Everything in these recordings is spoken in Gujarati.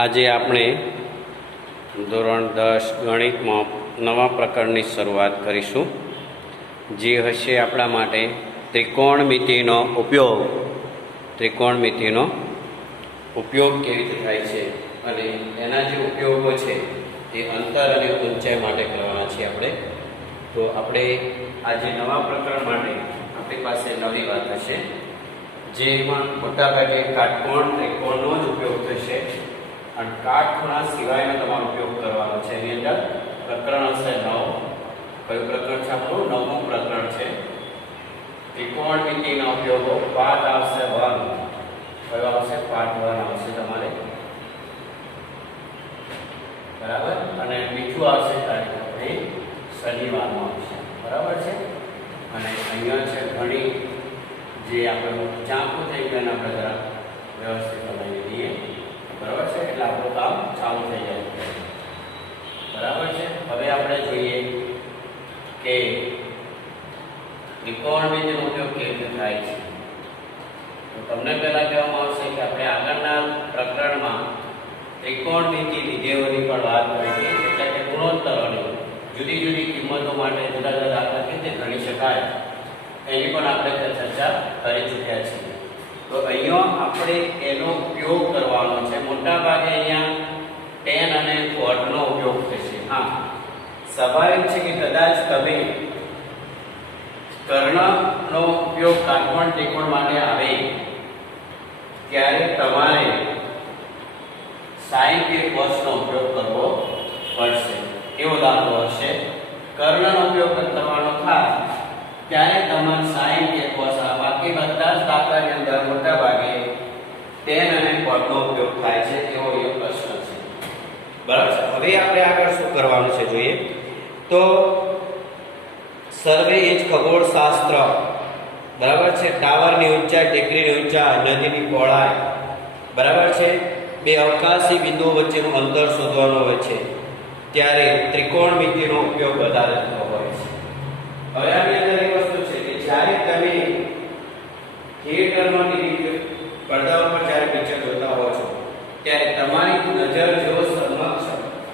આજે આપણે ધોરણ 10 ગણિતમાં નવા પ્રકરણની શરૂઆત કરીશું, જે હશે આપણા માટે ત્રિકોણમિતિનો ઉપયોગ. ત્રિકોણમિતિનો ઉપયોગ કેવી રીતે થાય છે અને એના જે ઉપયોગો છે એ અંતર અને ઊંચાઈ માટે કરવાના છીએ આપણે. તો આપણે આજે નવા પ્રકરણ માટે આપણી પાસે નવી વાત હશે, જેમાં મોટાભાગે કાટકોણ ત્રિકોણનો જ ઉપયોગ થશે અને કાટખૂણા સિવાયનો તમારો ઉપયોગ કરવાનો છે. એની અંદર પ્રકરણ હશે 9. કયું પ્રકરણ છે આપણું? 9મું પ્રકરણ છે. ત્રિકોણમિતિના ઉપયોગો પાઠ આવશે 1. કયો આવશે? પાઠ 1 આવશે તમારે, બરાબર. અને બીજું આવશે તારીખ શનિવારનું આવશે, બરાબર છે. અને અહીંયા છે ઘણી જે આપણે ચાંપું થઈ ગયું આપણે જરા વ્યવસ્થિત બનાવી દઈએ, બરાબર છે. એટલે આપણું કામ ચાલુ થઈ જાય, બરાબર છે. હવે આપણે જોઈએ કે ત્રિકોણમિતિનો ઉપયોગ કેવી રીતે થાય છે. તો તમને પહેલા કહેવામાં આવશે કે આપણે આગળના પ્રકરણમાં ત્રિકોણમિતિ વિધેયોની પણ વાત કરી છે, એટલે કે ગુણોત્તરોની જુદી જુદી કિંમતો માટે જુદા જુદા દાખલા કેવી રીતે ગણી શકાય એની પણ આપણે ચર્ચા કરી ચૂક્યા છીએ. તો અહીંયા આપણે એનો ઉપયોગ કરવાનો છે. મોટા ભાગે અહીંયા 10 અને 4 નો ઉપયોગ થશે. હા, સ્વાભાવિક છે કે કદાચ તમે કર્ણનો ઉપયોગ કાટકોણ ત્રિકોણ માટે આવે ત્યારે તમારે sin કે cos નો ઉપયોગ કરવો પડશે. એવો દાખલો હશે, કર્ણનો ઉપયોગ કરવાનો થાય ત્યારે તમારે sin કે cos, બાકી બધા જ દાખલાની અંદર મોટા ભાગે 10 અને 4 નો ઉપયોગ થાય છે. એવો એક પ્રશ્ન છે, બરાબર છે. હવે આપણે આગળ શું કરવાનું છે જોઈએ તો સર્વે એ જ ખગોળશાસ્ત્ર, બરાબર છે. ટાવરની ઊંચાઈ, ટેકરીની ઊંચાઈ, નદીની પહોળાઈ, બરાબર છે. બે અવકાશી બિંદુઓ વચ્ચેનું અંતર શોધવાનું હોય છે ત્યારે ત્રિકોણમિતિનો ઉપયોગ વધારે થતો હોય છે. હવે આની અંદર એક વસ્તુ છે કે જ્યારે તમે થિયેટરમાં પડદા ઉપર જ્યારે પિક્ચર જોતા હો છો ત્યારે તમારી નજર જો સમક્ષ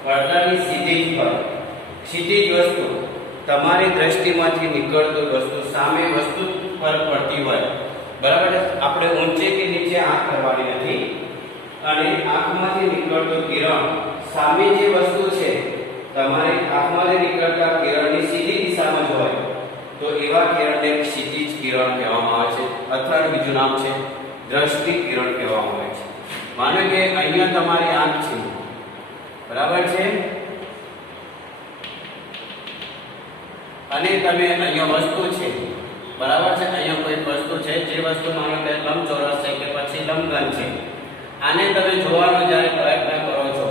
પડદાની સીધી જ પર સીધી જ વસ્તુ તમારી દ્રષ્ટિમાંથી નીકળતી વસ્તુ સામે વસ્તુ પર પડતી હોય, બરાબર છે. આપણે ઊંચે કે નીચે આંખ કરવાની નથી અને આંખમાંથી નીકળતું કિરણ સામે જે વસ્તુ છે તમારી આંખમાંથી નીકળતા કિરણની સીધી દિશામાં જ હોય તો એવા કિરણને ક્ષિતિજ કિરણ કહેવામાં આવે છે, અથવા બીજું નામ છે દ્રષ્ટિ કિરણ કહેવામાં આવે છે. માનો કે અહીંયા તમારી આંખ છે, બરાબર છે, અને તમે અહીંયા વસ્તુ છે, બરાબર છે. અહીંયા કોઈ વસ્તુ છે, જે વસ્તુ માનો કે લંબચોરસ છે કે પછી લંબઘન છે, આને તમે જોવાનો જ્યારે પ્રયત્ન કરો છો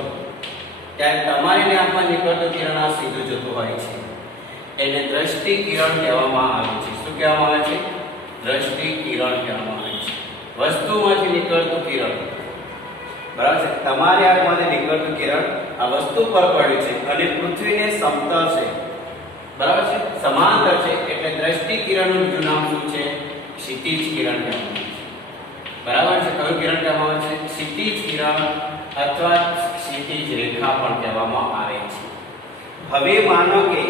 ત્યારે તમારી આંખમાં નીકળતું કિરણ આ સીધું જતું હોય છે. એને દ્રષ્ટિ કિરણ કહેવામાં આવે છે. શું કહેવામાં આવે છે? દ્રષ્ટિ કિરણ કહેવામાં આવે છે. વસ્તુમાંથી નીકળતું કિરણ, બરાબર છે. તમારી આંખમાંથી નીકળતું કિરણ આ વસ્તુ પર પડ્યું છે અને પૃથ્વીને સમતલ છે, બરાબર છે, સમાંતર છે, એટલે દ્રષ્ટિ કિરણનું બીજું નામ શું છે? ક્ષિતિજ કિરણ કહેવામાં આવે છે, બરાબર છે. કયું કિરણ કહેવામાં આવે છે? ક્ષિતિજ કિરણ અથવા ક્ષિતિજ રેખા પણ કહેવામાં આવે છે. હવે માનો કે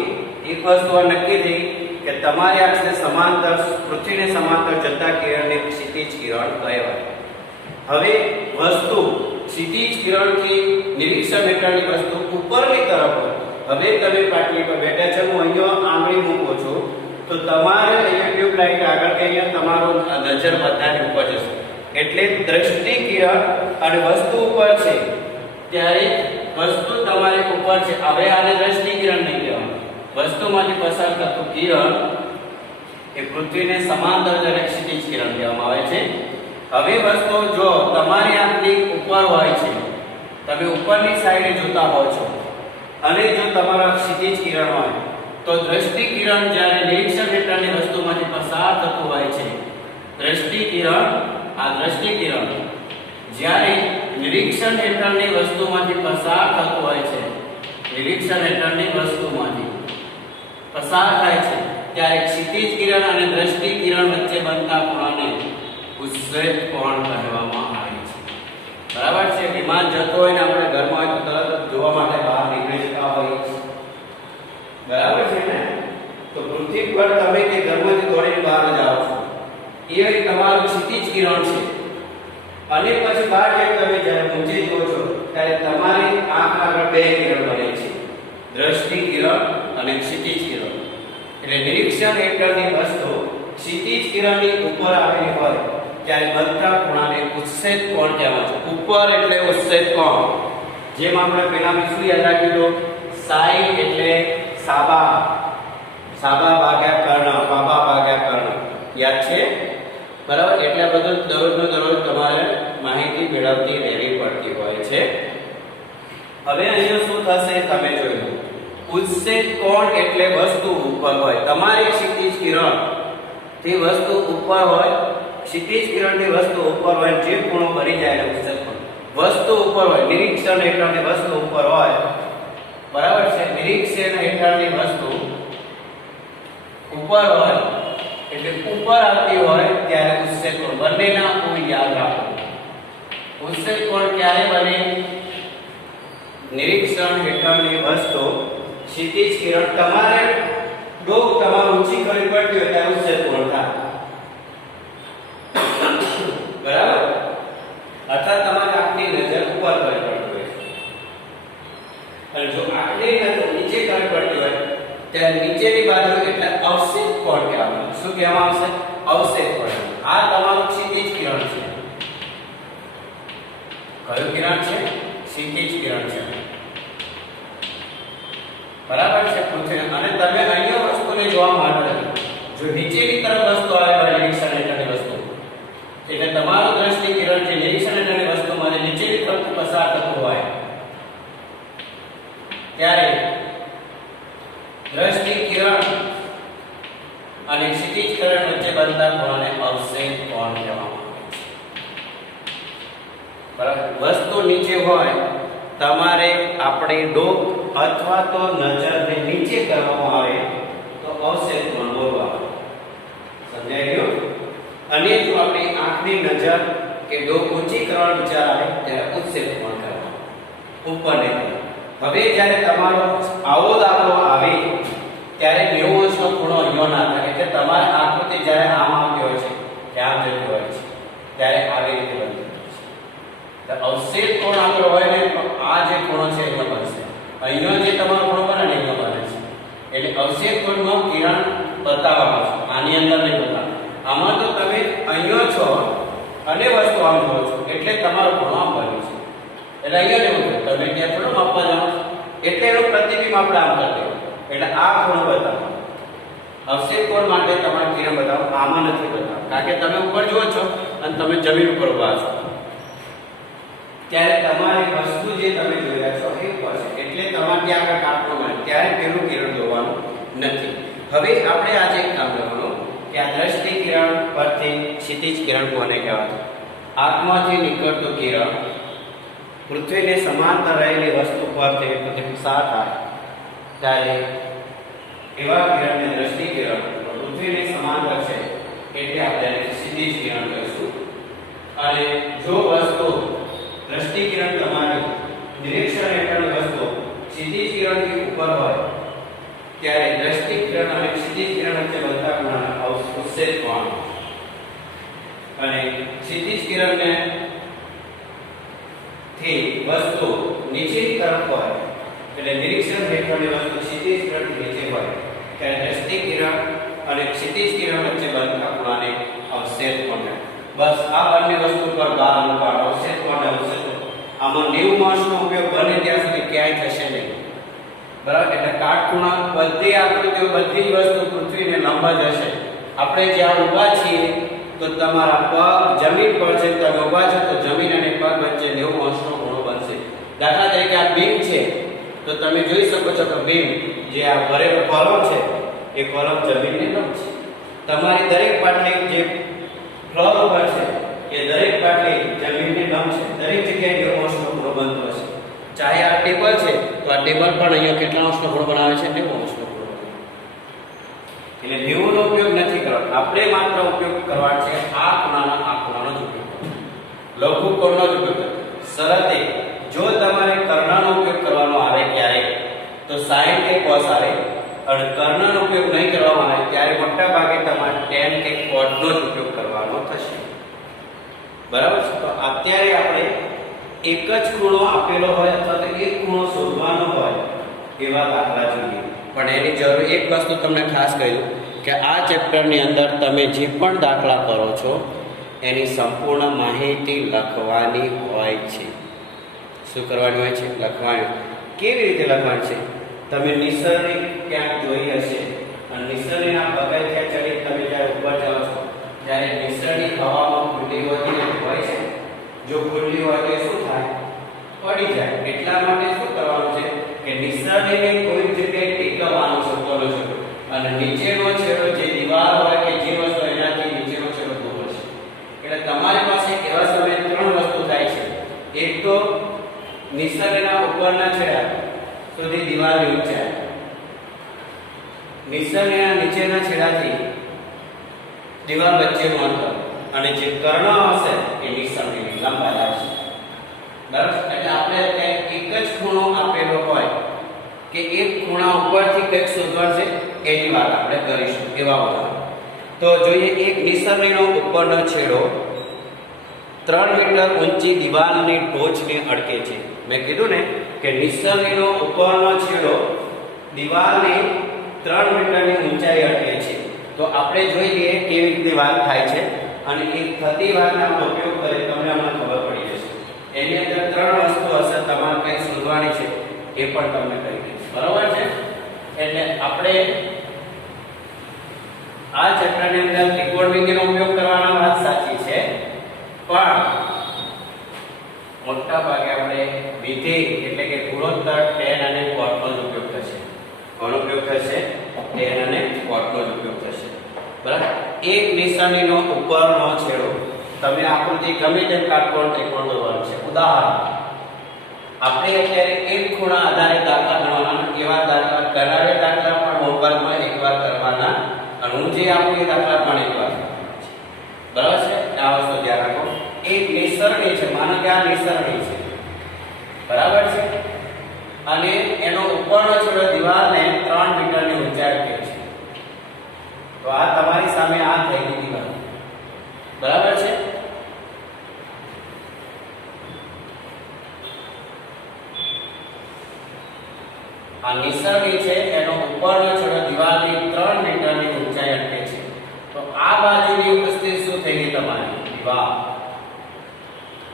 એક વસ્તુ નક્કી થઈ કે તમારી આંખને સમાંતર, પૃથ્વીને સમાંતર જતા કિરણને ક્ષિતિજ કિરણ કહેવાય. હવે વસ્તુ ક્ષિતિજ કિરણથી નિરીક્ષણ હેઠળની વસ્તુ ઉપરની તરફ હોય. હવે તમે પાટલી પર બેઠા છો, હું અહીંયા આંગળી મૂકું છું તો તમારે અહીંયા ટ્યુબલાઇટ આગળ કે અહીંયા તમારો નજર બધાની ઉપર જશે, એટલે દ્રષ્ટિ કિરણ અને વસ્તુ ઉપર છે ત્યારે વસ્તુ તમારી ઉપર છે. હવે આને દ્રષ્ટિ કિરણ નહીં કહેવાય. વસ્તુમાંથી પસાર થતું કિરણ એ પૃથ્વીને સમાંતર અને ક્ષિતિજ કિરણ કહેવામાં આવે છે. હવે વસ્તુ જો તમારી આંખની ઉપર હોય છે, તમે ઉપરની સાઈડે જોતા હો છો અને જો તમારા ક્ષિતિજ કિરણ હોય તો દ્રષ્ટિ કિરણ જ્યારે નિરીક્ષણ હેઠળની વસ્તુમાંથી પસાર થતું હોય છે, દ્રષ્ટિ કિરણ, આ દ્રષ્ટિ કિરણ જ્યારે નિરીક્ષણ હેઠળની વસ્તુમાંથી પસાર થતું હોય છે, નિરીક્ષણ હેઠળની વસ્તુમાંથી પસાર થાય છે ત્યારે ક્ષિતિજ કિરણ અને દ્રષ્ટિ કિરણ વચ્ચે બનતા કોણને ઉત્સેક કોણ કહેવામાં આવે છે. બરાબર છે. વિમાન જતો હોય ને આપણે ઘરમાં હોય તો તરત જોવા માટે બહાર નીકળી જતા હોય, બરાબર છે ને. તો પૃથ્વી પર તમે કે ઘરમાંથી દોડીને બહાર જાઓ છો, એ તમારું ક્ષિતિજ કિરણ છે. અને પછી બહાર જઈને તમે જ્યારે ઊંચે જુઓ છો ત્યારે તમારી આંખ આગળ બે કિરણ બને છે, દ્રષ્ટિ કિરણ અને ક્ષિતિજ કિરણ. એટલે નિરીક્ષણ હેઠળની વસ્તુ ક્ષિતિજ કિરણની ઉપર આવેલી હોય ત્યારે બનતા ખૂણાને ઉત્સેદ કોણ કહેવાય છે. ઉપર એટલે ઉત્સેદ કોણ. જેમ આપણે પેલામાં શું યાદ રાખ્યું, સાઈ એટલે સાબા, સાબા ભાગ્યા કર્ણ, બાબા ભાગ્યા કર્ણ, યાદ છે બરાબર. એટલે બધું દરરોજ તમારે માહિતી મેળવતી રહેવી પડતી હોય છે. હવે અહીંયા શું થશે તમે જોઈ લો. ઉત્સેદ કોણ એટલે વસ્તુ ઉપર હોય. તમારી ક્ષિતિજ કિરણ થી વસ્તુ ઉપર હોય, ક્ષિતિજ કિરણની વસ્તુ ઉપર હોય, જે ખૂણો બની જાય એટલે ઉત્સેદ કોણ. વસ્તુ ઉપર હોય, નિરીક્ષણ હેઠળની વસ્તુ ઉપર હોય, બરાબર છે. નિરીક્ષણ હેઠળની વસ્તુ ઉપર હોય એટલે ઉપર આવતી હોય ત્યારે ઉત્સેદ કોણ. બંનેના કોઈ યાદ રાખો. ઉત્સેદ કોણ ક્યારે બને? નિરીક્ષણ હેઠળની વસ્તુ ક્ષિતિજ કિરણ તમારે ડોક તમારું ઊંચી કરી પડતી હોય ત્યારે ઉત્સેદ કોણ થાય, બરાબર. અથવા તમારે આંખની નજર ઉપર કરી પડતી હોય, અને જો આંખની નજર નીચે કરી પડતી હોય ત્યારે નીચેની બાજુ એટલે અવક્ષેપ કોણ કહેવામાં. શું કહેવામાં આવશે? અવક્ષેપ કોણ. આ તમારું ક્ષિતિજ કિરણ છે. કયું કિરણ છે? ક્ષિતિજ કિરણ છે, બરાબર છે પૃથ્વી. અને તમે અહીંયા વસ્તુને જોવા માટે જો નીચેની તરફ વસ્તુ આવે હોય, નિરીક્ષણ હેઠળની વસ્તુ, એટલે તમારું દ્રષ્ટિ કિરણ જે નિરીક્ષણ હેઠળની વસ્તુમાં નીચેની તરફ પસાર થતું હોય ત્યારે દ્રષ્ટિ કિરણ અને ક્ષિતિજ કિરણ વચ્ચે બનતા ખૂણાને અવક્ષેપ કોણ કહેવામાં આવે છે, બરાબર. વસ્તુ નીચે હોય તમારે આપણી ડોક અથવા તો નજરને નીચે કરવામાં આવે તો અવક્ષેપ કોણ બોલવા. સમજાઈ ગયું? અને જો આપણી આંખની નજર કે ડોક ઊંચી કરવાનો વિચાર આવે ત્યારે ઉત્સેપ કોણ કરવાનો, ઉપર નહીં. હવે જ્યારે તમારો આવો દાખલો આવે ત્યારે 90 અંશનો ખૂણો અહીંયા ના થાય. એટલે તમારે આકૃતિ જ્યારે આમ આવતી હોય છે કે આમ જતી હોય છે ત્યારે આવી રીતે બનતી હોય છે. તો અવક્ષેપ કોણ આગળ હોય ને તો આ જે ખૂણો છે અહીંયા બનશે. અહીંયા જે તમારો ખૂણો બને ને અહીંયા બને છે. એટલે અવક્ષેપ કોણમાં કિરણ બતાવવામાં છે, આની અંદર નહીં બતાવવાનું. આમાં તો તમે અહીંયા છો અને વસ્તુ આમ જુઓ છો એટલે તમારો ખૂણો આમ બન્યો છે. એટલે અહીંયા લેવું છે, તમે ત્યાં થોડું માપવા જાઓ એટલે એનું પ્રતિબિંબ આપણે આમ કરી દેવું. એટલે આ ખૂણો બતાવો. અવક્ષેપ કોણ માટે તમારે કિરણ બતાવો, આમાં નથી બતાવો. કારણ કે તમે ઉપર જુઓ છો અને તમે જમીન ઉપર ઉભા છો ત્યારે તમારી વસ્તુ જે તમે જોઈ રહ્યા છો એ ઉપર છે. એટલે તમારે ત્યાં આગળ કાપવું મળે ત્યારે પેલું કિરણ જોવાનું નથી. હવે આપણે આજે એક કામ કરવાનું કે આ દ્રષ્ટિ કિરણ પરથી ક્ષિતિજ કિરણ કોને કહેવાય? આંખમાંથી નીકળતું કિરણ પૃથ્વીને સમાંતર રહેલી વસ્તુ પરથી પસાર થાય ત્યારે એવા કિરણને દ્રષ્ટિ કિરણ પૃથ્વીને સમાંતર છે એટલે આપણે ક્ષિતિજ કિરણ કહીશું. અને જો વસ્તુ દ્રષ્ટિ કિરણ તમારી નિરીક્ષણ હેઠળની વસ્તુ ક્ષિતિજ કિરણથી ઉપર હોય ત્યારે દ્રષ્ટિ કિરણ અને ક્ષિતિજ કિરણ વચ્ચે બનતા ખૂણાને ઉત્સેદ કોણ. અને ક્ષિતિજ કિરણને થી વસ્તુ નીચેની તરફ હોય એટલે નિરીક્ષણ હેઠળની વસ્તુ ક્ષિતિજ કિરણથી નીચે હોય ત્યારે દ્રષ્ટિ કિરણ અને ક્ષિતિજ કિરણ વચ્ચે બનતા ખૂણાને અવક્ષેપ કોણ. બસ આ બંને વસ્તુ પર ભાર મૂકવાનો. અવક્ષેપ કોણ અને અવક્ષેપ કોણ. આમાં 90 અંશનો ઉપયોગ બને ત્યાં સુધી ક્યાંય થશે નહીં, બરાબર. એટલે કાટખૂણા બધી આકૃતિઓ બધી જ વસ્તુ પૃથ્વીને લંબ જ હશે. આપણે જ્યાં ઊભા છીએ તો તમારા પગ જમીન પર છે, તમે ઊભા છો તો જમીન અને પગ વચ્ચે 90 અંશનો ખૂણો બનશે. દાખલા તરીકે આ બીમ છે તો તમે જોઈ શકો છો કે બીમ જે આ ભરેલો કોલમ છે એ કોલમ જમીનને લંબ છે. તમારી દરેક પાટલી જે ફ્લોર ઉપર છે એ દરેક પાટલી જમીનને લંબ છે. દરેક જગ્યાએ 90 અંશનો ખૂણો બનતો હશે. ચાહે આ ટેબલ છે તો આ ટેબલ પણ અહીંયા કેટલા અંશનો ખૂણો બનાવે છે? 90 અંશનો ખૂણો. એટલે 90 નો ઉપયોગ નથી કરવાનો. આપણે માત્ર ઉપયોગ કરવાનો છે આ ખૂણાનો જ ઉપયોગ કરવાનો. લઘુ કોણનો જ ઉપયોગ કરવાનો. શરત એ, જો તમારે કર્ણનો ઉપયોગ કરવાનો આવે ત્યારે તો sin કે cos આવે, અને કર્ણનો ઉપયોગ નહીં કરવામાં આવે ત્યારે મોટા ભાગે તમારે tan કે cot નો જ ઉપયોગ કરવાનો થશે. બરાબર છે? તો અત્યારે આપણે એક જ ખૂણો આપેલો હોય અથવા તો એક ખૂણો શોધવાનો હોય એવા દાખલા જોઈએ. પણ એની જરૂર એક વસ્તુ તમને ખાસ કહ્યું કે આ ચેપ્ટરની અંદર તમે જે પણ દાખલા કરો છો એની સંપૂર્ણ માહિતી લખવાની હોય છે. શું કરવાની હોય છે? લખવાની. કેવી રીતે લખવાની છે? તમે નિસરણી ક્યાંક જોઈ હશે અને નિસરણીના પગથિયા ચડી તમે જ્યારે ઉપર જાઓ છો ત્યારે નિસરણી હવામાં ખુલ્લી હોતી હોય છે. જો ખુલ્લી હોય તો શું થાય? પડી જાય. એટલા માટે શું કરવાનું છે કે નિસરણીને કોઈ જગ્યાએ ટેકવવાનું શોધવાનો છે અને નીચેનો છેડો જે દીવાલ હોય કે જે વસ્તુ એનાથી નીચેનો છેડો દૂર છે. એટલે તમારી પાસે એવા સમયે ત્રણ વસ્તુ થાય છે. એક તો નિસરણીના ઉપરના છેડા સુધી દીવાલની ઊંચાઈ, નિસરણીના નીચેના છેડાથી દીવાલ વચ્ચેનું અંતર, અને જે કર્ણ હશે એ નિસરણીની લંબાઈ હશે. બરાબર? એટલે આપણે એક જ ખૂણો આપેલો હોય કે એક ખૂણા ઉપરથી કંઈક શોધવાનું છે એની વાત આપણે કરીશું. એવા ઉદાહરણ તો જોઈએ. એક નિસરણીનો ઉપરનો છેડો 3 મીટર ઊંચી દિવાલની ટોચને અડકે છે. મેં કીધું ને કે નિસરણીનો ઉપરનો છેડો દિવાલની 3 મીટરની ઊંચાઈ અડકે છે. તો આપણે જોઈ લઈએ કેવી રીતે વાત થાય છે અને એ થતી વાતનો આપણે ઉપયોગ કરીએ તમને હમણાં ખબર પડી જશે. એની અંદર ત્રણ વસ્તુ હશે, તમારે કંઈ શોધવાની છે એ પણ તમને કહી દઈશ. બરાબર છે? એટલે આપણે આ ચેપ્ટરની અંદર ત્રિકોણમિતિનો ઉપયોગ કરવાનો વાત સાચી છે, પણ મોટા ભાગે આપણે વિધેય એટલે કે ગુણોત્તર tan અને cot નો જ ઉપયોગ થશે. કોનો ઉપયોગ થશે? tan અને cot નો જ ઉપયોગ થશે. બરાબર? એક નિસરણીનો ઉપરનો છેડો, તમે આકૃતિ ગમે તેમ કાટકોણ ત્રિકોણ દોરવાનું છે. ઉદાહરણ આપણે અત્યારે એક ખૂણા આધારે દાખલા ગણવાના, એવા દાખલા કરારે દાખલા પણ હોમવર્કમાં એકવાર કરવાના અને હું જે આપું એ દાખલા પણ એકવાર કરવાના છે. બરાબર છે? આ વસ્તુ ધ્યાન રાખો. એક નિસરણી છે, માનો કે આ નિસરણી છે. બરાબર છે? અને એનો ઉપરનો છેડો દિવાલને 3 મીટરની ઊંચાઈ કે છે. તો આ તમારી સામે આ થઈ ગઈ દિવાલ. બરાબર છે? આ નિસરણી છે, એનો ઉપરનો છેડો દિવાલની 3 મીટરની ઊંચાઈ અટકે છે. તો આ બાજુની ઉપસ્થિત શું થઈ ગઈ? તમારી દિવાલ.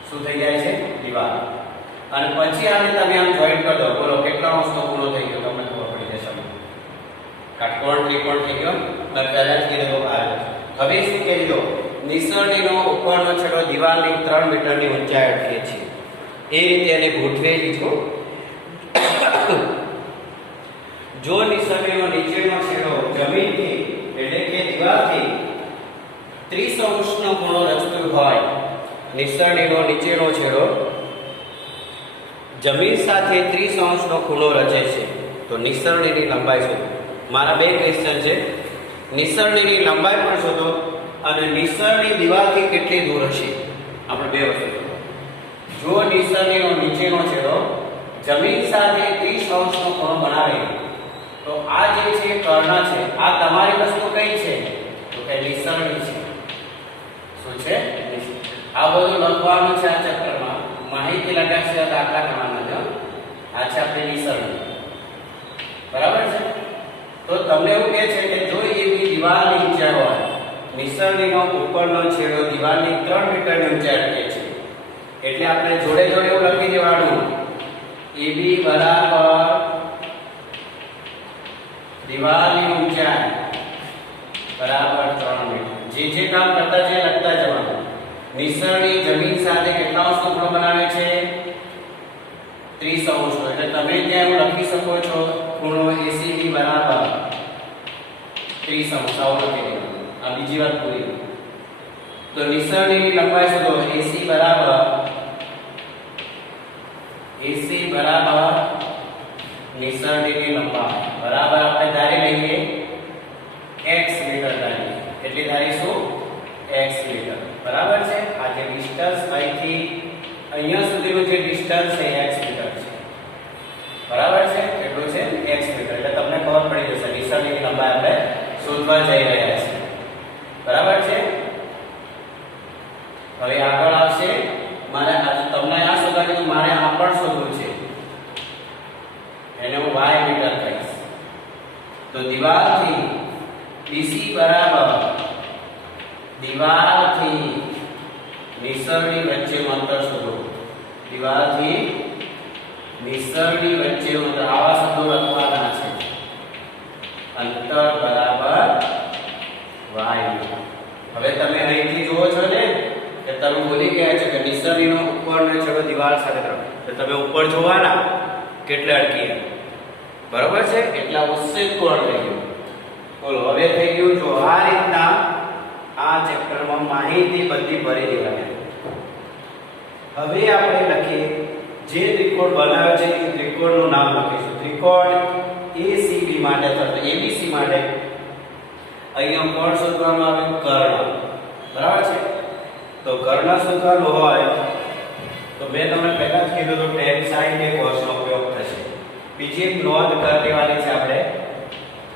શું થઈ જાય છે? દિવાલ. અને પછી આને તમે આમ જોઈન્ટ કરી દો. બોલો કેટલા અંશનો ખૂણો થઈ ગયો? તમને ખબર પડી જશે. કાટકોણ ત્રિકોણ થઈ ગયો. મેં પહેલા જ કીધું આ. હવે શું કરી દો? નિસરણીનો ઉપરનો છેડો દિવાલની 3 મીટરની ઊંચાઈ અટકે છે. એ રીતે એને ગોઠવેલી છો. જો નિસરણીનો નીચેનો છેડો જમીનથી એટલે કે દિવાલથી 30 અંશનો ખૂણો રચતું હોય, નિસરણીનો નીચેનો છેડો જમીન સાથે 30 અંશનો ખૂણો રચે છે, તો નિસરણીની લંબાઈ શોધો. મારા બે ક્વેશ્ચન છે. નિસરણીની લંબાઈ પણ શોધો અને નિસરણી દિવાલથી કેટલી દૂર હશે. આપણે બે વસ્તુ. જો નિસરણીનો નીચેનો છેડો જમીન સાથે 30 અંશનો ખૂણો બનાવે તો આ જે છે કર્ણ છે. આ તમારી વસ્તુ કઈ છે? તો કે નિસરણી છે. શું છે? આ બધું લખવાનું છે આ ચેપ્ટરમાં. માહિતી લગાવશે, દાખલા કરવાના છે. આ છે આપણી નિસરણી. બરાબર છે? તો તમને એવું કહે છે કે જો એવી દિવાલની ઊંચાઈ હોય, નિસરણીનો ઉપરનો છેડો દિવાલની 3 મીટરની ઊંચાઈ અટકે છે, એટલે આપણે જોડે જોડે એવું લખી દેવાનું AB બરાબર દિવાલની ઊંચાઈ બરાબર 3 મીટર. જે કામ કરતા છે લખતા જવાનું. નિસરણી જમીન સાથે કેટલા અંશનો ખૂણો બનાવે છે? 30 અંશનો. એટલે તમે ત્યાં એવું લખી શકો છો ખૂણો ACB બરાબર 30 અંશ. આવું લખી દેવાનું. આ બીજી વાત પૂરી. તો નિસરણીની લંબાઈ શોધો. AC બરાબર નિસરણીની લંબાઈ બરાબર આપણે ધારી લઈએ x મીટર ધારીએ. કેટલી ધારીશું? x metre. બરાબર છે? આ જે ડિસ્ટન્સ અહીંથી અહીંયા સુધીનું જે ડિસ્ટન્સ છે x મીટર છે, બરાબર છે? કેટલું છે? x metre. એટલે તમને ખબર પડી જશે નિસરણીની લંબાઈ આપણે શોધવા જઈ રહ્યા છીએ, બરાબર છે? હવે આગળ આવશે, મારે તમને આ શોધવા કીધું, મારે આ પણ શોધવું છે, એને હું y મીટર કહીશ. તો દિવાલથી BC બરાબર દિવાલથી નિસરણી વચ્ચેનું અંતર શોધો. દિવાલથી નિસરણી વચ્ચેનું અંતર, આવા શબ્દો લખવાના છે. અંતર બરાબર y. હવે તમે અહીંથી જુઓ છો ને કે તમે ભૂલી ગયા છો કે નિસરણીનો ઉપરનો છેડો દિવાલ સાથે તરફ, તો તમે ઉપર જોવાના કેટલે અટકીએ, બરોબર છે? એટલા ઉચ્છેદ કોણ થઈ ગયું. બોલો હવે થઈ ગયું. જો આ રીતના આ ચેપ્ટરમાં માહિતી બધી ભરી દેવાની. હવે આપણે લખીએ જે ત્રિકોણ બનાવ્યો છે એ ત્રિકોણનું નામ લખીશું. ત્રિકોણ ACB માટે અથવા ABC માટે અહીંયા કોણ શોધવાનું આવે? કર્ણ, બરાબર છે? તો કર્ણ શોધવાનું હોય તો મેં તમને પહેલા જ કીધું તો tan sin કે cos નો ઉપયોગ થશે. બીજી એક નોંધ કરી દેવાની છે આપણે,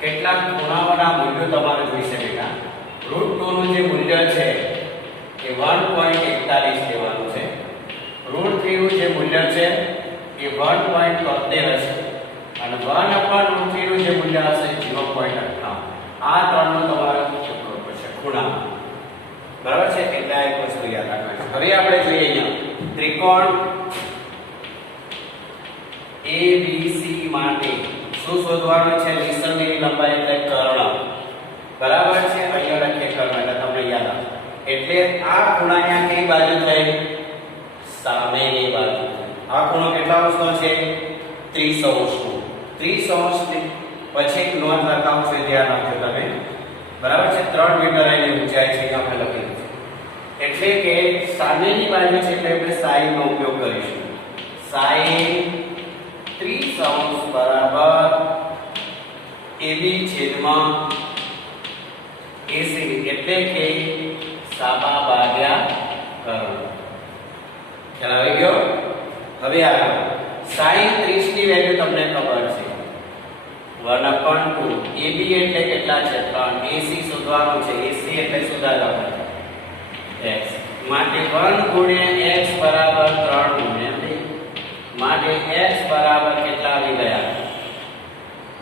કેટલાક ખૂણાઓના મૂલ્યો તમારે જોઈશે બેટા. √2 નું જે મૂલ્ય છે એ 1.41 લેવાનું છે. √3 નું જે મૂલ્ય છે એ 1.73 હશે અને 1/√3 નું જે મૂલ્ય હશે 0.58. આ ત્રણનો તમારે ઉપયોગ કરવો પડશે ખૂણા, બરાબર છે? એટલે આ એક વસ્તુ યાદ રાખવાની. હવે આપણે જોઈએ અહીંયા ત્રિકોણ ABC માટે શું શોધવાનું છે? નિસરણીની લંબાઈ એટલે કર્ણ, બરાબર છે? અહીંયા લખીએ કર્ણ એટલે તમને યાદ આવે. એટલે આ ખૂણા અહીંયા કઈ બાજુ થઈ? સામેની બાજુ. આ ખૂણો કેટલા અંશનો છે? 30 અંશનો. 30 અંશની પછી એક નોંધ લખાવું છે, ધ્યાન આપજો તમે, બરાબર છે? 3 મીટર એની ઊંચાઈ છે, આપણે લખેલું છે. એટલે કે સામેની બાજુ છે એટલે આપણે sin નો ઉપયોગ કરીશું. sin 30 અંશ બરાબર AB છેદમાં AC, એટલે કે સાબા ભાગ્યા કર્ણ. ખ્યાલ આવી ગયો? હવે આગળ sin 30 ની વેલ્યુ તમને ખબર છે 1/2. AB એટલે કેટલા છે? 3. AC શોધવાનું છે. AC એટલે સુધારવાનું x માટે 1 ગુણ્યા x બરાબર 3 ગુણ્યા 2 માટે x બરાબર કેટલા આવી ગયા?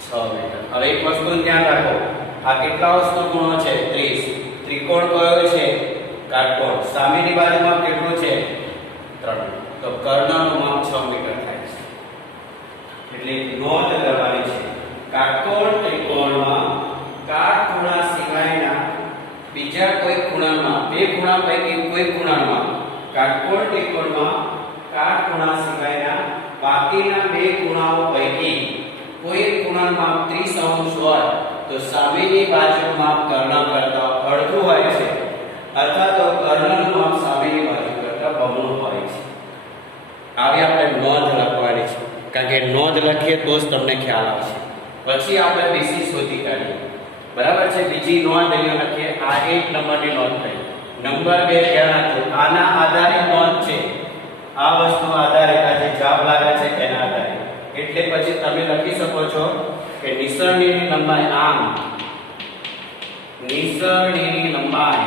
6 મીટર. હવે એક વસ્તુનું ધ્યાન રાખો, આ કેટલા અંશનો ખૂણો છે? 30. ત્રિકોણ કયો છે? કાટકોણ. સામેની બાજુમાં કેટલું છે? 3. તો કર્ણનું માપ 6 મીટર થાય છે. એટલે નોંધ કરવાની છે, કાટકોણ ત્રિકોણમાં કાટખૂણા સિવાયના બીજા કોઈ ખૂણામાં, બે ખૂણા પૈકી કોઈ ખૂણામાં, કાટકોણ ત્રિકોણમાં કાટખૂણા સિવાયના બાકીના બે ખૂણાઓ પૈકી કોઈ ખૂણાનું માપ 30 અંશ હોય તો સામેની બાજુનું માપ કર્ણ કરતા અડધું હોય છે અથવા તો કર્ણનું માપ સામેની બાજુ કરતા બમણું હોય છે. આવી આપણે નોંધ લખવાની છે, કારણ કે નોંધ લખીએ તો જ તમને ખ્યાલ આવશે. પછી આપણે BC શોધી કાઢીએ, બરાબર છે? બીજી નોંધ અહીંયા લખીએ. આ 1 નંબરની નોંધ થઈ. નંબર 2 ધ્યાન રાખજો, આના આધારે નોંધ છે. આ વસ્તુ આધારે આ જે જવાબ લાગે છે એના આધારે. એટલે પછી તમે લખી શકો છો કે નિસરણીની લંબાઈ, આમ નિસરણીની લંબાઈ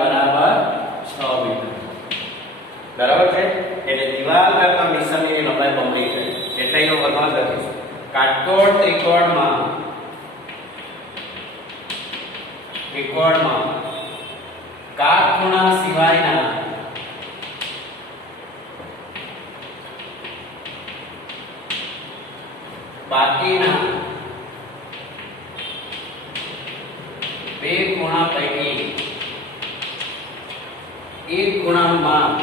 બરાબર 6 મીટર, બરાબર છે? એટલે દિવાલ કરતા નિસરણીની લંબાઈ બમણી છે. એટલે એનો વધુ લખીશું. કાટકોણ ત્રિકોણમાં કાટખૂણા સિવાયના બાકીના બે ખૂણા પૈકી એક ખૂણાનું માપ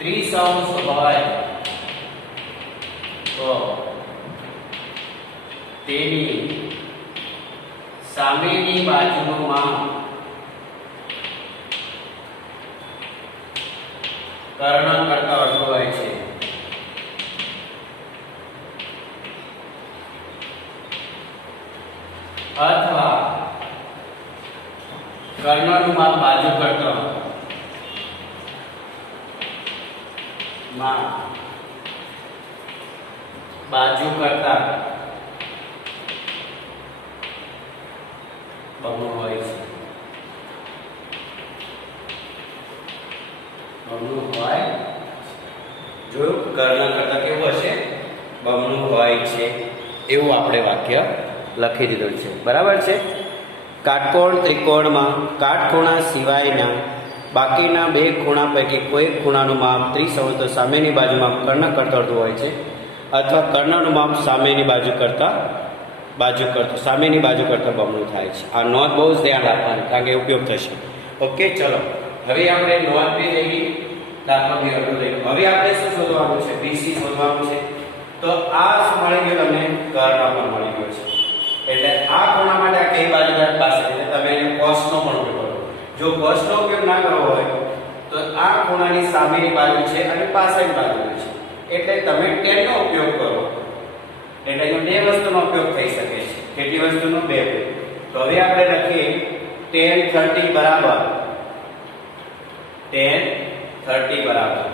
30 અંશ હોય તો તેની સામેની બાજુનું માપ કર્ણ કરતા અડધું હોય છે. કર્ણનું માપ બાજુ કરતા માપ બાજુ કરતા બમણું હોય છે. બમણું હોય જોયું કર્ણ કરતા કેવું હશે બમણું હોય છે એવું આપણે વાક્ય લખી દીધું છે. બરાબર છે. કાટકોણ ત્રિકોણમાં કાટખૂણા સિવાયના બાકીના બે ખૂણા પૈકી કોઈ ખૂણાનું માપ 30 હોય તો સામેની બાજુમાં કર્ણ કરતાં અડધું હોય છે અથવા કર્ણનું માપ સામેની બાજુ કરતાં સામેની બાજુ કરતાં બમણું થાય છે. આ નોંધ બહુ જ ધ્યાન રાખવાની કારણ કે ઉપયોગ થશે. ઓકે ચલો હવે આપણે નોંધ બી લઈ દાખલો બી અડધું લઈ. હવે આપણે શું શોધવાનું છે બીસી શોધવાનું છે. તો આ શું મળી ગયું તમને કર્ણ પણ મળી ગયો છે. એટલે આ ખૂણા માટે આ કઈ બાજુ પાસે એટલે તમે એને કોસનો પણ ઉપયોગ કરો. જો કોસનો ઉપયોગ ના કરવો હોય તો આ ખૂણાની સામેની બાજુ છે અને પાછળની બાજુ છે એટલે તમે tan નો ઉપયોગ કરો. એટલે અહીં બે વસ્તુનો ઉપયોગ થઈ શકે છે. કેટલી વસ્તુનો? બે. તો હવે આપણે લખીએ tan 30 બરાબર tan 30 બરાબર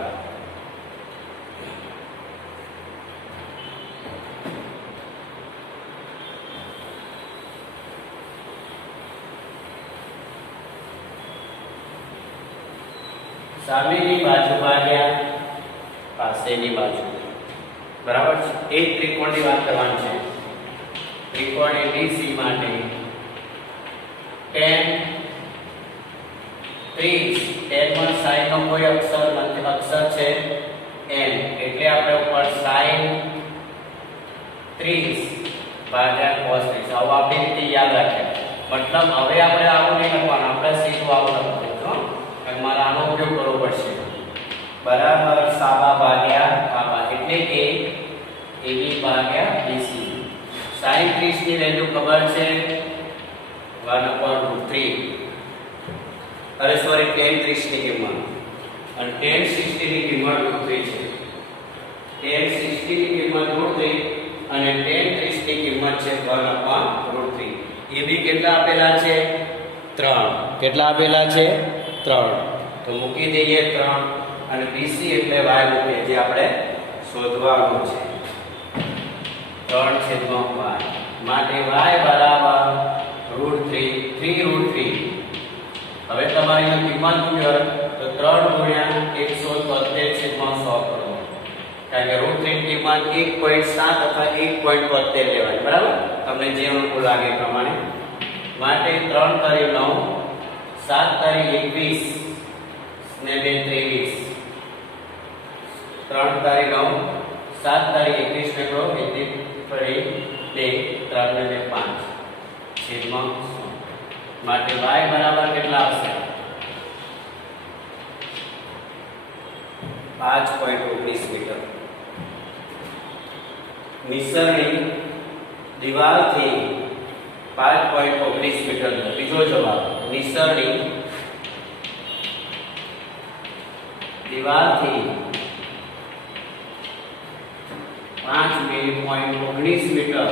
સામેની બાજુ ભાગ્યા પાસેની બાજુ. બરાબર છે. એક ત્રિકોણની વાત કરવાની છે. ત્રિકોણ ABC માટે tan 30 tan માં sin નો કોઈ અક્ષર નથી, અક્ષર છે n એટલે આપણે ઉપર sin 30 ભાગ્યા cos 30 આવું આપણી રીતે યાદ રાખીએ. મતલબ હવે આપણે આવું નહીં લખવાનું, આપણે સીધું આવું લખવાનું. મારે આનો ઉપયોગ કરવો પડશે. બરાબર સાબા ભાગ્યા આબા એટલે કે AB ભાગ્યા BC. sin 30 ની વેલ્યુ ખબર છે 1/√3. અરે સોરી tan 30 ની કિંમત અને tan 60 ની કિંમત √3 છે. tan 60 ની કિંમત √3 અને tan 30 ની કિંમત છે 1/√3. AB કેટલા આપેલા છે? 3. કેટલા આપેલા છે? 3. તો મૂકી દઈએ 3 અને BC એટલે y મૂકીએ જે આપણે શોધવાનું છે 3/y માટે y બરાબર √3 3√3. હવે તમારી કિંમત મૂક્યો તો 3 ગુણ્યા 173/100 કરો કારણ કે √3 ની કિંમત 1.7 અથવા 1.72 લેવાની. બરાબર તમને જે અનુકૂળ લાગે એ પ્રમાણે. માટે 3 તારી 9 7 તારી 21 ને 2 23 3 તારી 9 7 તારી 21 ને કરો એટલે ફરી 2 3 ને 5 છેદમાં 100 માટે y બરાબર કેટલા આવશે 5.19 મીટર. નિસરણી દિવાલથી 5.19 મીટર. બીજો જવાબ નિસરણી દિવાલથી 5.19 મીટર.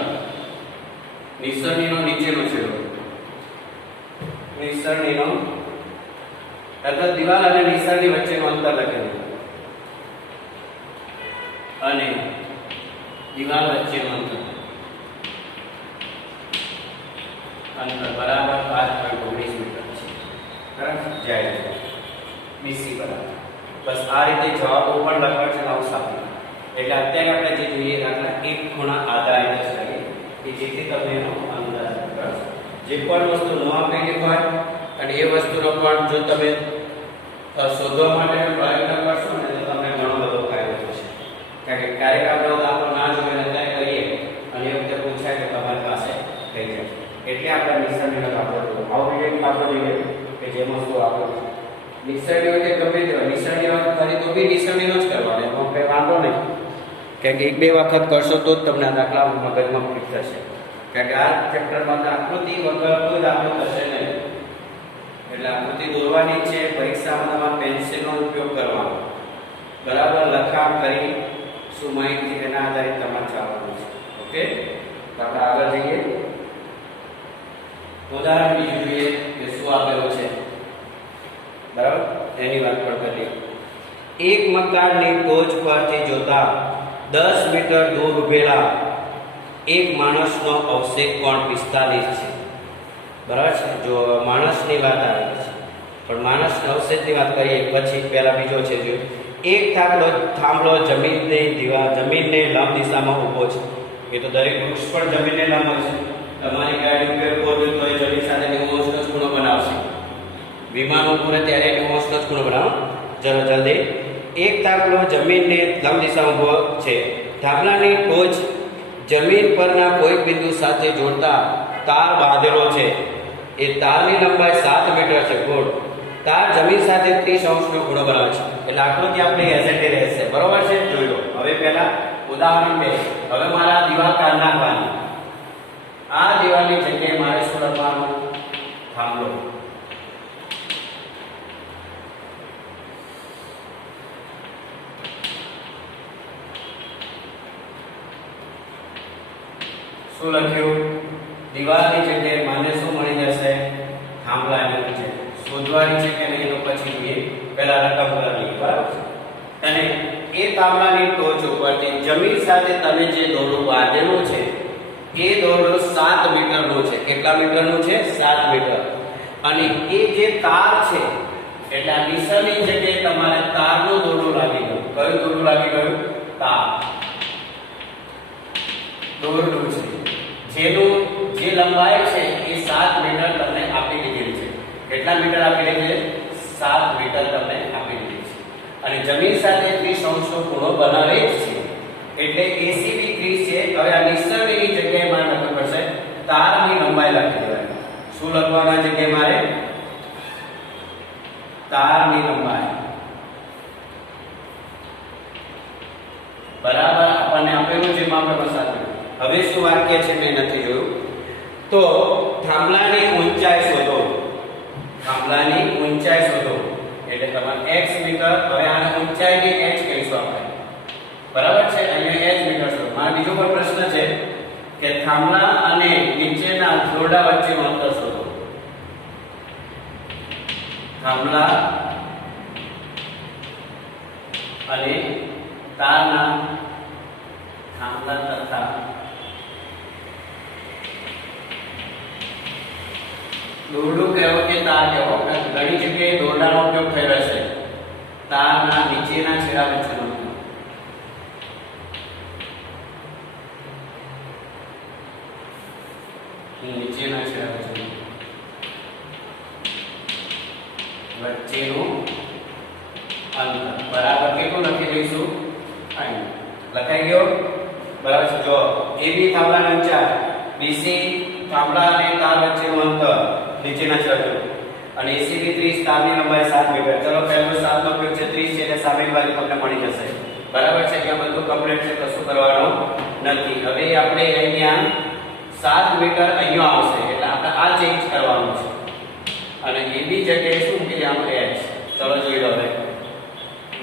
નિસરણીનો નીચેનો છેડો નિસરણીનો એટલે દિવાલ અને નિસરણી વચ્ચેનું અંતર લખેલું અને દિવાલ વચ્ચેનું અંતર બરાબર 5.19 મીટર છે. બરાબર જાય છે બીસી બરાબર. બસ આ રીતે જવાબો પણ લખવા છે આવું સાથે. એટલે અત્યારે આપણે જે જોઈએ દાખલા એક ખૂણા આધારિત છે કે જેથી તમે એનો અંદાજ કરશો. જે પણ વસ્તુ ન આપેલી હોય અને એ વસ્તુનો પણ જો તમે શોધવા માટે પ્રયત્ન કરશો ને તો તમને ઘણો બધો ફાયદો થશે. કારણ કે ક્યારેક આપણે દાખલો ના જોઈએ અત્યારે કરીએ અને એ વખતે પૂછાય કે તમારી પાસે થઈ જાય. એટલે આપણે નિસરણીનો દાખલો જોયો. આવું એક દાખલો જોઈએ કે જેમાં શું આપણે નિસરણી હોય કે ગમે તે હોય નિસરણી વાત કરી તો બી નિસરણીનો જ કરવાનો, એમાં કંઈ વાંધો નહીં. કારણ કે એક બે વખત કરશો તો જ તમને આ દાખલા મગજમાં ફિટ થશે. કારણ કે આ ચેપ્ટરમાં આકૃતિ વગર કોઈ દાખલો થશે નહીં. એટલે આકૃતિ દોરવાની છે. પરીક્ષામાં તમારે પેન્સિલનો ઉપયોગ કરવાનો. બરાબર લખાણ કરી શું માહિતી એના આધારિત તમારે ચાલવાનું છે. ઓકે તો આપણે આગળ જઈએ. ઉદાહરણ બીજું જોઈએ કે શું આપેલું છે, બરાબર, એની વાત પણ કરીએ. એક મકાનની ટોચ પરથી જોતા 10 મીટર દૂર ઉભેલા એક માણસનો અવશેષ કોણ 45 છે. બરાબર છે. જો માણસની વાત આવે છે, પણ માણસના અવશેષની વાત કરીએ પછી પહેલા બીજો છે. જો એક થાંભલો જમીનને લંબ દિશામાં ઊભો છે. એ તો દરેક વૃક્ષ પણ જમીનને લંબ છે. તમારી ગાડી ઉપર ફોરવ્હીલ તો એ જમીન સાથે 90 અંશ ખૂણો બનાવશે. વિમાન ઉપર ત્યારે 90 અંશ ખૂણો બનાવો. ચલો જલ્દી. એક થાંભલો જમીનને લંબ દિશામાં ઊભો છે. થાંભલાની ટોચ જમીન પરના કોઈ બિંદુ સાથે જોડતા તાર બાંધેલો છે. એ તારની લંબાઈ 7 મીટર છે. ગુડ. તાર જમીન સાથે 30 અંશનો ખૂણો બનાવે છે. એટલે આકૃતિ આપણી એઝેટે રહેશે. બરોબર છે. જોઈ લો. હવે પહેલા ઉદાહરણ 2. હવે મારા દીવાલ કાઢ નાખવાની. આ દીવાલની જગ્યાએ મારે શું લખવાનું? થાંભલો. શું લખ્યું? દીવાલની જગ્યાએ મને શું મળી જશે? થાંભલાની નીચે. શોધવાની છે કે નહીં તો પછી જોઈએ. પહેલા રકમ કરી લઈએ. બરાબર છે. અને એ થાંભલાની ટોચ ઉપરથી જમીન સાથે તમે જે દોરડું બાંધેલું છે એ દોરડું 7 મીટરનું છે. કેટલા મીટરનું છે? 7 મીટર. અને એ જે તાર છે એટલે આ નિશાનની જગ્યાએ તમારે તારનું દોરડું લાગી ગયું. કયું દોરડું લાગી ગયું? તાર દોરડું છે. જેનું જે લંબાઈ છે એ 7 મીટર તમને આપી દીધેલી છે. કેટલા મીટર આપી છે? 7 મીટર તમને આપી દીધી છે. અને જમીન સાથે 30 અંશનો ખૂણો બનાવે જ છે. એટલે ACB 30 છે. હવે આ નિશાનીની જગ્યાએ મારે લખવું પડશે તારની લંબાઈ લખી દેવાની. શું લખવાના જગ્યાએ મારે? તારની લંબાઈ. બરાબર. આપણને આપેલું છે માપે પસાર. હવે શું વાક્ય છે મેં નથી જોયું. તો થાંભલાની ઊંચાઈ શોધો. થાંભલાની ઊંચાઈ શોધો. એટલે તમારે x મીટર. હવે આને ઊંચાઈને h કહીશું આપણે. બરાબર છે. અહીંયા h મીટર શોધો. મારો બીજો પણ પ્રશ્ન છે કે થાંભલા અને નીચેના દોરડા વચ્ચેનું અંતર શોધો. થાંભલા અને તારના થાંભલા તથા દોરડું કહેવો કે તાર કહેવો. ઘણી જગ્યાએ દોરડાનો ઉપયોગ થઈ રહેશે. તારના નીચેના છેડા વચ્ચેનો નીચેના છેડા વચ્ચેનું અંતર. બરાબર. કેટલું લખી દઈશું? લખાઈ ગયો. બરાબર છે. જો AB થાંભલાની ઊંચાઈ, BC થાંભલા અને તાર વચ્ચેનું અંતર નીચેના છેડા અને ACB 30 તારની લંબાઈ 7 મીટર. ચલો પહેલો 7 નો ઉપયોગ છે 30 છે એટલે સામેની બાજુ તમને મળી જશે. બરાબર છે. કે બધું કમ્પ્લીટ છે. કશું કરવાનું નથી. હવે આપણે અહીંયા 7 મીટર અહીંયા આવશે એટલે આપણે આ ચેન્જ કરવાનું છે. અને AB જગ્યાએ શું મૂકી દેવાનું? h. ચલો જોઈ લો. હવે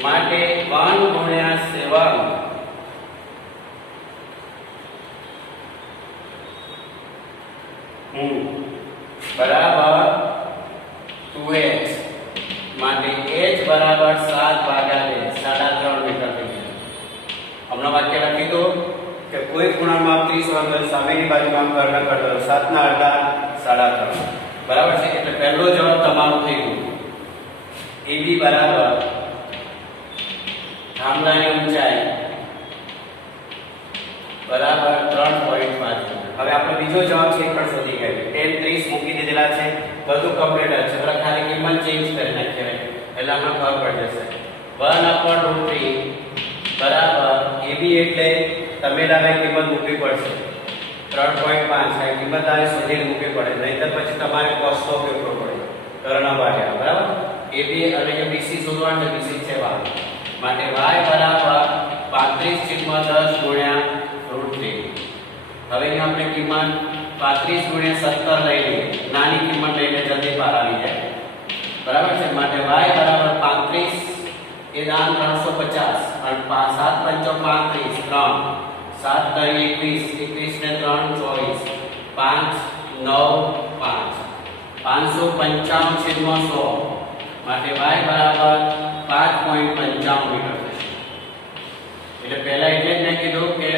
માટે 1 ગુણ્યા 7 બરાબર 2h. માટે h બરાબર 7 ભાગ્યા 2 3.5 મીટર થઈ જાય. હમણાં વાક્ય લખી દો કે કોઈ ખૂણાનું માપ 30 અંશ સામેની બાજુમાં કર્ણ કરતો 7 ના અડધા 3.5. બરાબર છે. એટલે પહેલો જવાબ તમારો થઈ ગયો. AB બરાબર થાંભલાની ઊંચાઈ બરાબર 3.5. હવે આપણો બીજો જવાબ છે પણ શોધી કાઢીએ. 10 30 મૂકી દીધેલા છે. બધું કમ્પ્લીટ છે. હવે ખાલી કિંમત ચેન્જ કરી નાખીએ એટલે આપણે ખબર પડી જશે. 1/√3 બરાબર AB એટલે તમે લાવે કિંમત મૂકવી પડશે 3.5. આ કિંમત આને શોધીને મૂકવી પડે. નહીંતર પછી તમારે કોસ્ટનો ઉપયોગ કરવો પડે. કર્ણ ભાગ્યા. બરાબર. AB અને BC શોધવાનું છે. BC છે 12. માટે y બરાબર 35/10 ગુણ્યા √3. હવે આપણે કિંમત 35/17 લઈ લઈએ. નાની કિંમત લઈને જલ્દી બહાર આવી જાય. બરાબર છે. માટે y બરાબર 35 એ દાન 350 અને 7 × 5 = 35 3 7 × 21 21 ને 3 24 5 9 5 595/100 માટે y બરાબર 5.95 મીટર થશે. એટલે પહેલા એટલે જ મેં કીધું કે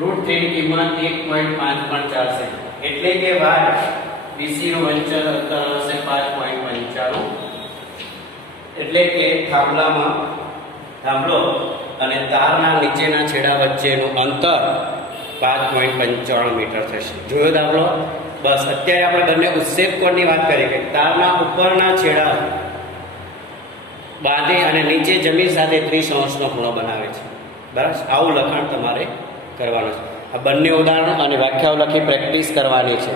√3 ની કિંમત 1.5 પણ ચાલશે. એટલે કે y BC નું અંતર હશે 5.95. એટલે કે થાંભલો અને તારના નીચેના છેડા વચ્ચેનું અંતર 5.95 મીટર થશે. જોયો દાખલો? બસ અત્યારે આપણે બંને ઉત્સેક કોણની વાત કરીએ કે તારના ઉપરના છેડા બાંધી અને નીચે જમીન સાથે 30 અંશનો ખૂણો બનાવે છે. બરાબર? આવું લખાણ તમારે કરવાનું છે. આ બંને ઉદાહરણો અને વ્યાખ્યાઓ લખી પ્રેક્ટિસ કરવાની છે.